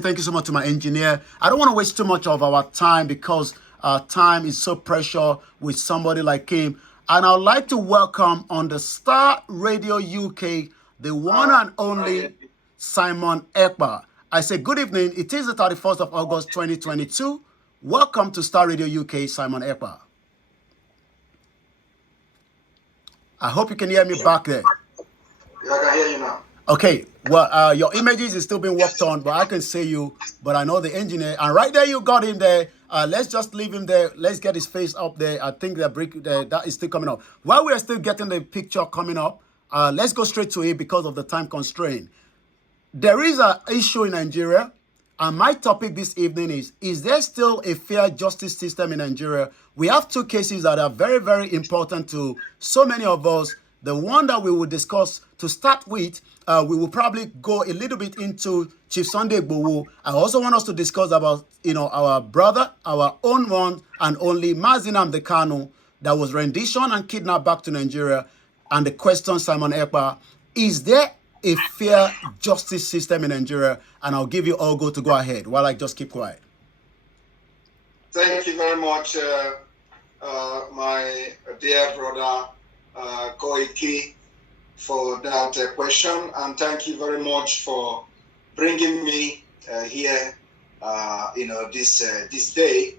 Thank you so much to my engineer. I don't want to waste too much of our time because time is so precious with somebody like him. And I'd like to welcome on the Star Radio UK, the one and only Simon Epka. I say good evening. It is the 31st of August 2022. Welcome to Star Radio UK, Simon Epka. I hope you can hear me back there. Yeah, I can hear you now. Okay, well, your images is still being worked on, but I can see you. But I know the engineer, and right there you got him there. Let's just leave him there. Let's get his face up there. I think that is still coming up. While we are still getting the picture coming up, let's go straight to it because of the time constraint. There is an issue in Nigeria, and my topic this evening is there still a fair justice system in Nigeria? We have two cases that are very, very important to so many of us. The one that we will discuss to start with, we will probably go a little bit into Chief Sunday Igboho. I also want us to discuss about, our brother, our own one and only Mazi Nnamdi Kanu that was renditioned and kidnapped back to Nigeria. And the question, Simon Epka, is there a fair justice system in Nigeria? And I'll give you all go ahead while I just keep quiet. Thank you very much, my dear brother Koiki, for that question, and thank you very much for bringing me here, this day,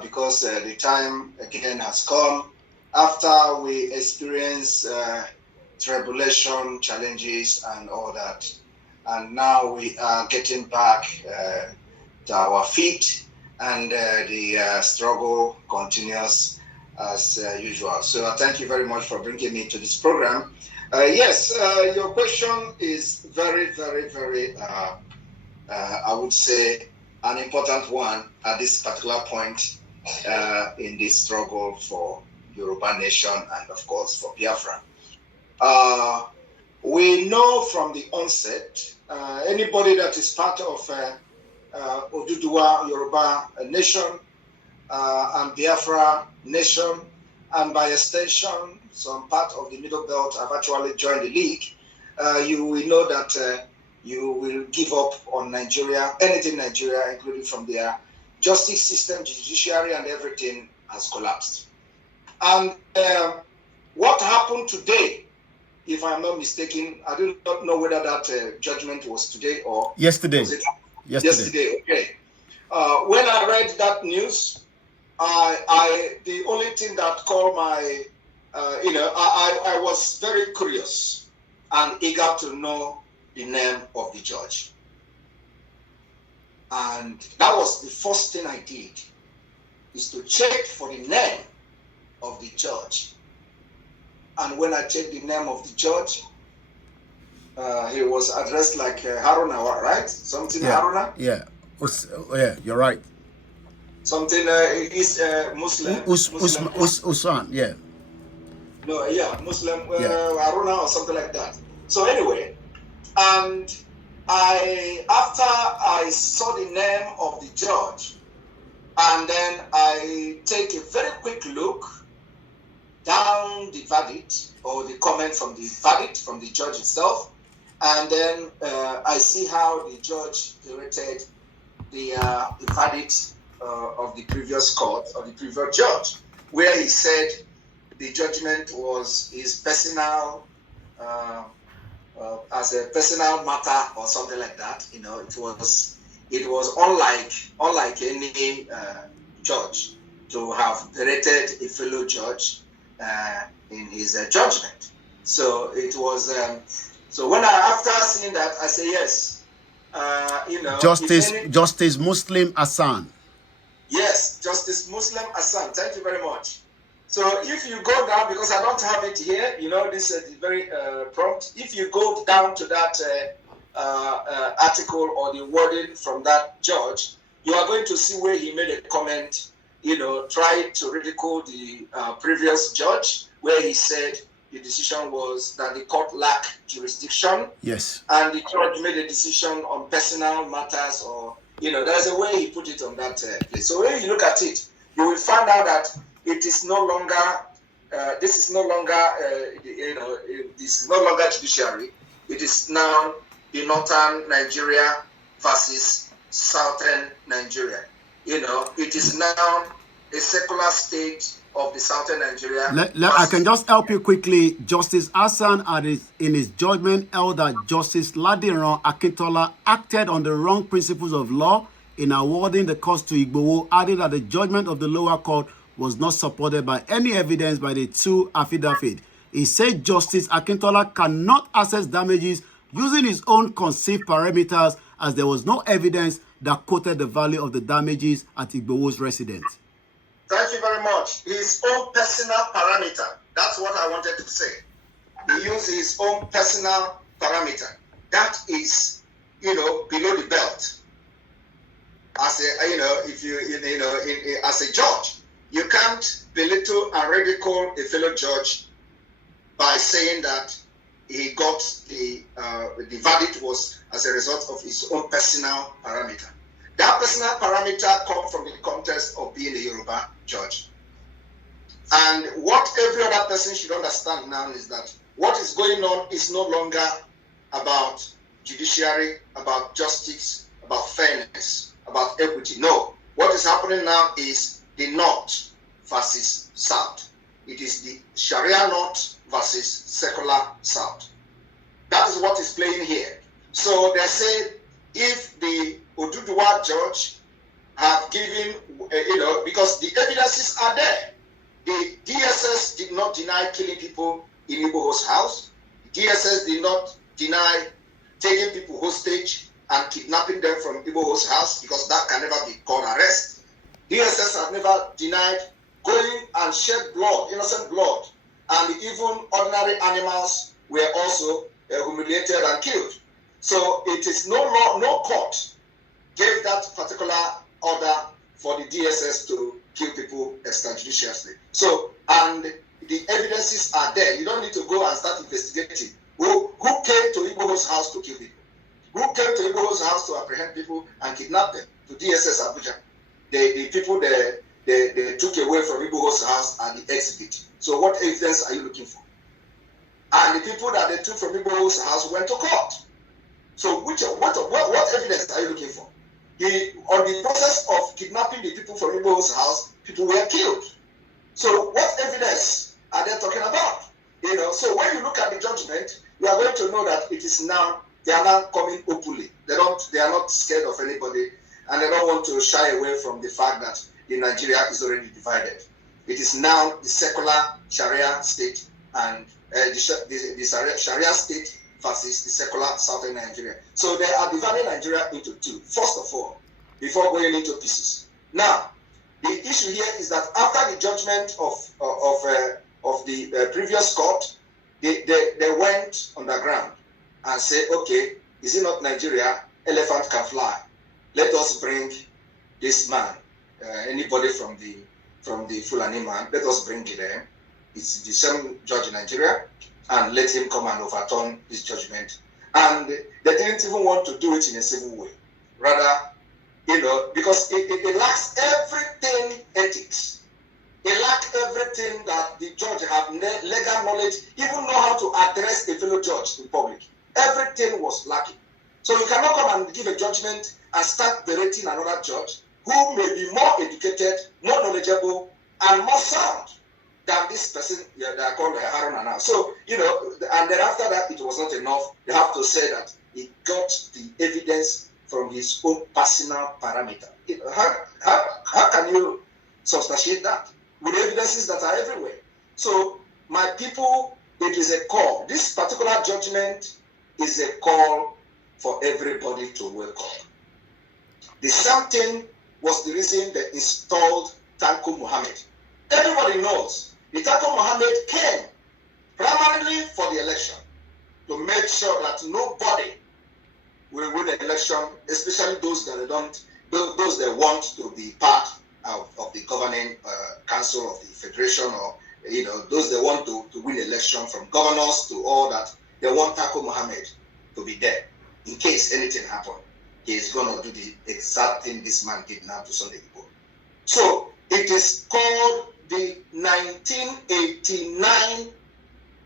because the time again has come after we experience tribulation, challenges, and all that, and now we are getting back to our feet, and the struggle continues as usual. So thank you very much for bringing me to this program. Yes, your question is very, very, very, I would say, an important one at this particular point in this struggle for Yoruba nation and, of course, for Biafra. We know from the onset, anybody that is part of Oduduwa Yoruba nation and Biafra nation, and by extension, some part of the Middle Belt have actually joined the league, you will know that you will give up on Nigeria, anything Nigeria, including from their justice system, judiciary, and everything has collapsed. And what happened today, if I'm not mistaken, I do not know whether that judgment was today or yesterday. Was it yesterday? Okay. When I read that news, the only thing that caught my, I was very curious and eager to know the name of the judge. And that was the first thing I did, is to check for the name of the judge. And when I checked the name of the judge, he was addressed like Haruna, right? Something Haruna? Yeah. Yeah, you're right. Something is Muslim. Usman, yeah. No, yeah, Muslim Haruna or something like that. So anyway, and after I saw the name of the judge, and then I take a very quick look down the verdict or the comment from the verdict from the judge itself, and then I see how the judge rated the verdict of the previous court, of the previous judge, where he said the judgment was his personal, as a personal matter or something like that. It was unlike any judge to have rated a fellow judge in his judgment. So it was. So when after seeing that, I say yes. Justice Muslim Hassan. Yes, Justice Muslim Hassan. Thank you very much. So if you go down, because I don't have it here, this is very prompt. If you go down to that article or the wording from that judge, you are going to see where he made a comment, tried to ridicule the previous judge, where he said the decision was that the court lacked jurisdiction. Yes. And the judge made a decision on personal matters, or, there's a way he put it on that place. So when you look at it, you will find out that it is no longer, this is no longer judiciary. It is now the Northern Nigeria versus southern Nigeria. It is now a secular state of the southern Nigeria. I can just help you quickly. Justice Hassan, in his judgment, held that Justice Ladiran Akintola acted on the wrong principles of law in awarding the cost to Igboho, adding that the judgment of the lower court was not supported by any evidence by the two affidavits. He said Justice Akintola cannot assess damages using his own conceived parameters, as there was no evidence that quoted the value of the damages at Igboho's residence. Thank you very much. His own personal parameter. That's what I wanted to say. He used his own personal parameter. That is, below the belt. As a, as a judge, you can't belittle and ridicule a fellow judge by saying that he got the verdict was as a result of his own personal parameter. That personal parameter comes from the context of being a Yoruba judge. And what every other person should understand now is that what is going on is no longer about judiciary, about justice, about fairness, about equity. No. What is happening now is the North versus South. It is the Sharia North versus secular South. That is what is playing here. So they say if the Oduduwa judge have given, because the evidences are there. The DSS did not deny killing people in Igboho's house. The DSS did not deny taking people hostage and kidnapping them from Igboho's house, because that can never be called arrest. DSS have never denied going and shed blood, innocent blood, and even ordinary animals were also humiliated and killed. So it is no court gave that particular order for the DSS to kill people extrajudicially. So, and the evidences are there. You don't need to go and start investigating. Who came to Igboho's house to kill people? Who came to Igboho's house to apprehend people and kidnap them? To DSS Abuja. The people they took away from Igboho's house are the exhibit. So what evidence are you looking for? And the people that they took from Igboho's house went to court. So what evidence are you looking for? On the process of kidnapping the people from Igboho's house, people were killed. So what evidence are they talking about? So when you look at the judgment, you are going to know that it is now, they are now coming openly. They are not scared of anybody, and they don't want to shy away from the fact that Nigeria is already divided. It is now the secular Sharia state and the Sharia state versus the secular southern Nigeria. So they are dividing Nigeria into two, first of all, before going into pieces. Now, the issue here is that after the judgment of the previous court, they went underground and said, okay, is it not Nigeria? Elephant can fly. Let us bring this man, anybody from the Fulani man, let us bring him. It's the same judge in Nigeria, and let him come and overturn his judgment. And they didn't even want to do it in a civil way. Rather, because it lacks everything ethics. It lacks everything that the judge have legal knowledge, even know how to address a fellow judge in public. Everything was lacking. So you cannot come and give a judgment and start berating another judge who may be more educated, more knowledgeable, and more sound than this person they are called Haruna now. So, and then after that, it was not enough. They have to say that he got the evidence from his own personal parameter. How can you substantiate that with evidences that are everywhere? So, my people, it is a call. This particular judgment is a call for everybody to wake up. The same thing was the reason they installed Tanko Muhammad. Everybody knows the Tanko Muhammad came primarily for the election to make sure that nobody will win the election, especially those that those that want to be part of the governing council of the federation, or those that want to win election, from governors to all that. They want Tanko Muhammad to be there in case anything happens. He is going to do the exact thing this man did now to Sunday Igboho. So it is called the 1989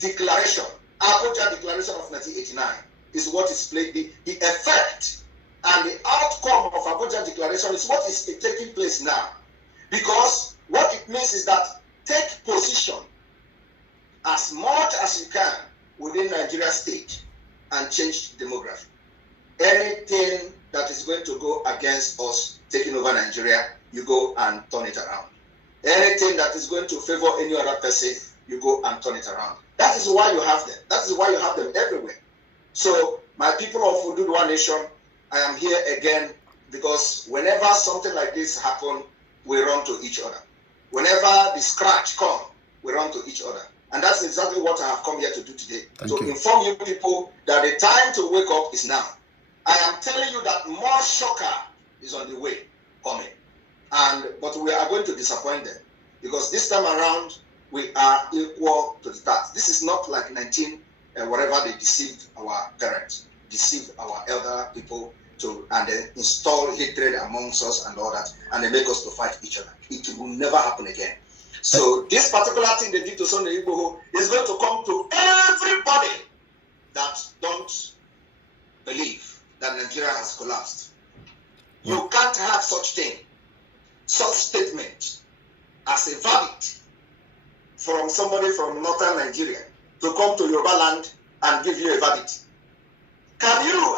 Declaration, Abuja Declaration of 1989 is what is played. The effect And the outcome of Abuja Declaration is what is taking place now. Because what it means is that take position as much as you can within Nigeria state and change demography. Anything that is going to go against us taking over Nigeria, you go and turn it around. Anything that is going to favor any other person, you go and turn it around. That is why you have them. That is why you have them everywhere. So, my people of Ududua Nation, I am here again because whenever something like this happens, we run to each other. Whenever the scratch comes, we run to each other. And that's exactly what I have come here to do today. To inform you people that the time to wake up is now. I am telling you that more shocker is on the way coming. But we are going to disappoint them. Because this time around, we are equal to the task. This is not like 19, whatever they deceived our parents, deceived our elder people, and they install hatred amongst us and all that, and they make us to fight each other. It will never happen again. So this particular thing they did to Sunday Igboho is going to come to everybody that don't believe that Nigeria has collapsed. You can't have such thing, such statement as a verdict from somebody from northern Nigeria to come to Yoruba land and give you a verdict. Can you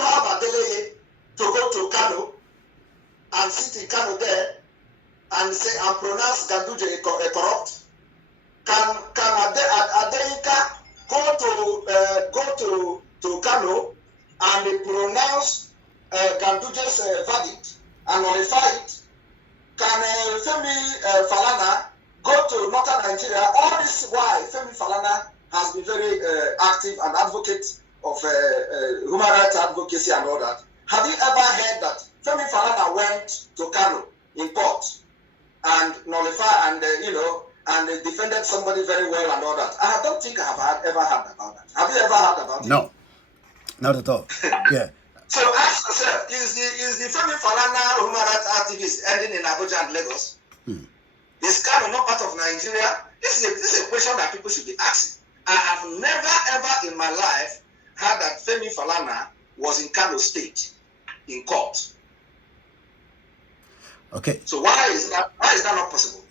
have a delay to go to Kano and sit in Kano there and say and pronounce Ganduje a corrupt? Can Adenika go to Kano and pronounce Ganduje's verdict and nullify it? Can Femi Falana go to northern Nigeria? All this why Femi Falana has been very active and advocate of human rights advocacy and all that. Have you ever heard that Femi Falana went to Kano in court and nullified and defended somebody very well and all that? I don't think I have ever heard about that. Have you ever heard about it? No, not at all. Yeah. So ask yourself, is the Femi Falana human rights activist ending in Abuja and Lagos? Is Kano not part of Nigeria? This is a question that people should be asking. I have never ever in my life heard that Femi Falana was in Kano State in court. Okay. So why is that not possible?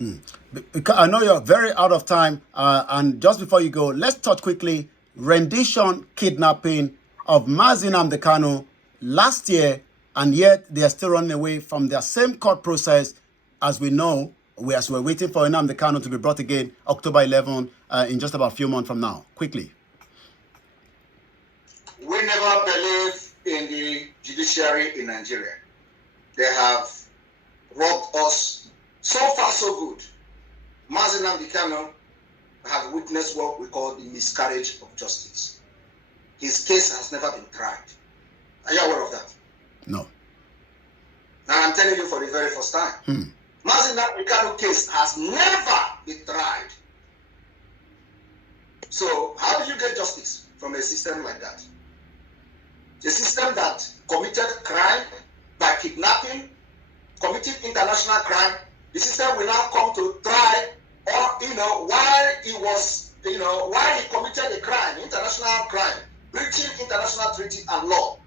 Because I know you're very out of time, and just before you go, let's touch quickly rendition kidnapping of Mazi Nnamdi Kanu last year, and yet they are still running away from their same court process. As we know, as we're waiting for Nnamdi Kanu to be brought again October 11 in just about a few months from now. Quickly. We never believe in the judiciary in Nigeria. They have robbed us so far so good. Mazi Nnamdi Kanu have witnessed what we call the miscarriage of justice. His case has never been tried. Are you aware of that? No. Now I'm telling you for the very first time. Mazi Nnamdi Kanu case has never been tried. So how do you get justice from a system like that? A system that committed crime by kidnapping, committed international crime. The system will now come to try, or while he committed a crime, international crime, breaching international treaty and law.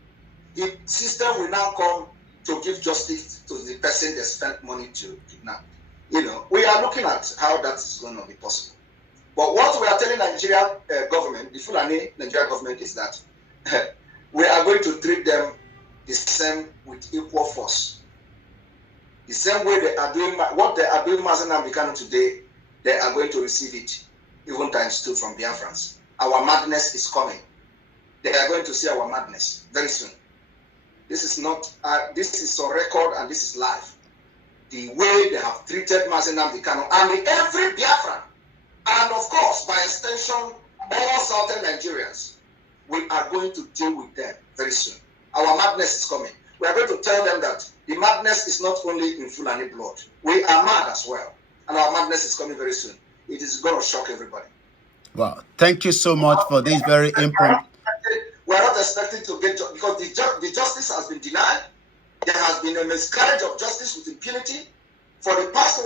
The system will now come to give justice to the person they spent money to kidnap. We are looking at how that is going to be possible. But what we are telling Nigeria government, the Fulani Nigeria government, is that we are going to treat them the same with equal force. The same way they are doing what they are doing Mazi Nnamdi Kanu today, they are going to receive it even times 2 from Biafrans. Our madness is coming. They are going to see our madness very soon. This is not. This is on record and this is live. The way they have treated Mazi Nnamdi Kanu and every Biafran, and of course, by extension, all southern Nigerians, we are going to deal with them very soon. Our madness is coming. We are going to tell them that the madness is not only in Fulani blood. We are mad as well. And our madness is coming very soon. It is going to shock everybody. Wow. Thank you so much for this very important. We are not expecting to get because the justice has been denied. There has been a miscarriage of justice with impunity for the past